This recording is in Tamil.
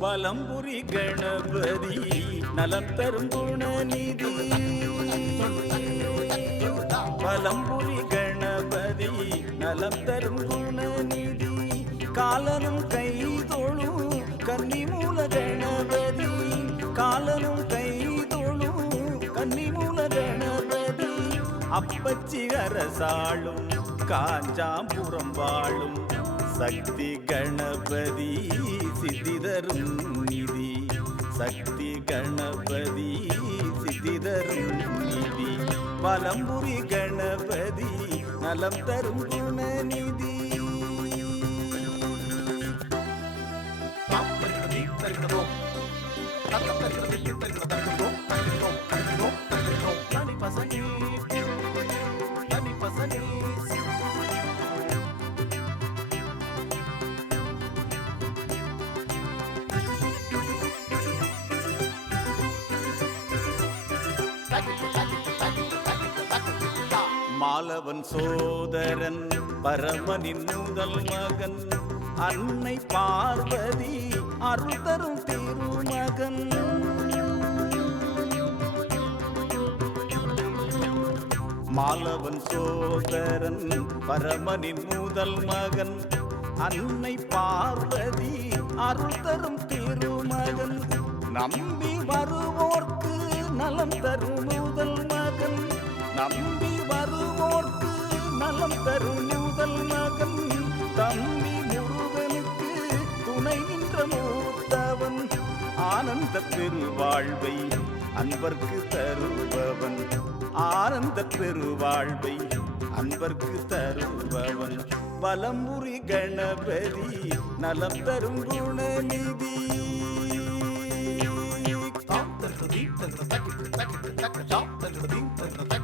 வலம்புரி கணபதி நலம் தரும் குணநிதி. வலம்புரி கணபதி நலம் தரும் குணநிதி. காலனும் கை தொழும் கன்னிமூல கணபதி. காலனும் கை தொழும் கன்னிமூல கணபதி. அப்பச்சி அரசாளும் காஞ்சாம்புரம் வாழும் சக்தி கணபதி சித்திதரும் நிதி. சக்தி கணபதி சித்திதரும் நிதி. வலம்புரி கணபதி நலம் தரும் குணநிதி. மாலவன் சோதரன் பரமனின் முதல் மகன். அன்னை பார்வதி அருள் தரும் திருமகன். மாலவன் சோதரன் பரமனின் முதல் மகன். அன்னை பார்வதி அருள் தரும் திருமகன். நம்பி வருவோர்க்கு நலம் தரும் முதல் மகன். நம்பி வருவோர்க்கு நலம் தரும் முதல் மகன். தம்பி முருகனுக்கு துணை நின்ற மூத்தவன். ஆனந்த பெருவாழ்வை அன்பர்க்கு தருபவன். ஆனந்த பெருவாழ்வை அன்பர்க்கு தருபவன். வலம்புரி கணபதி நலம் தரும் குணநிதி. Stop,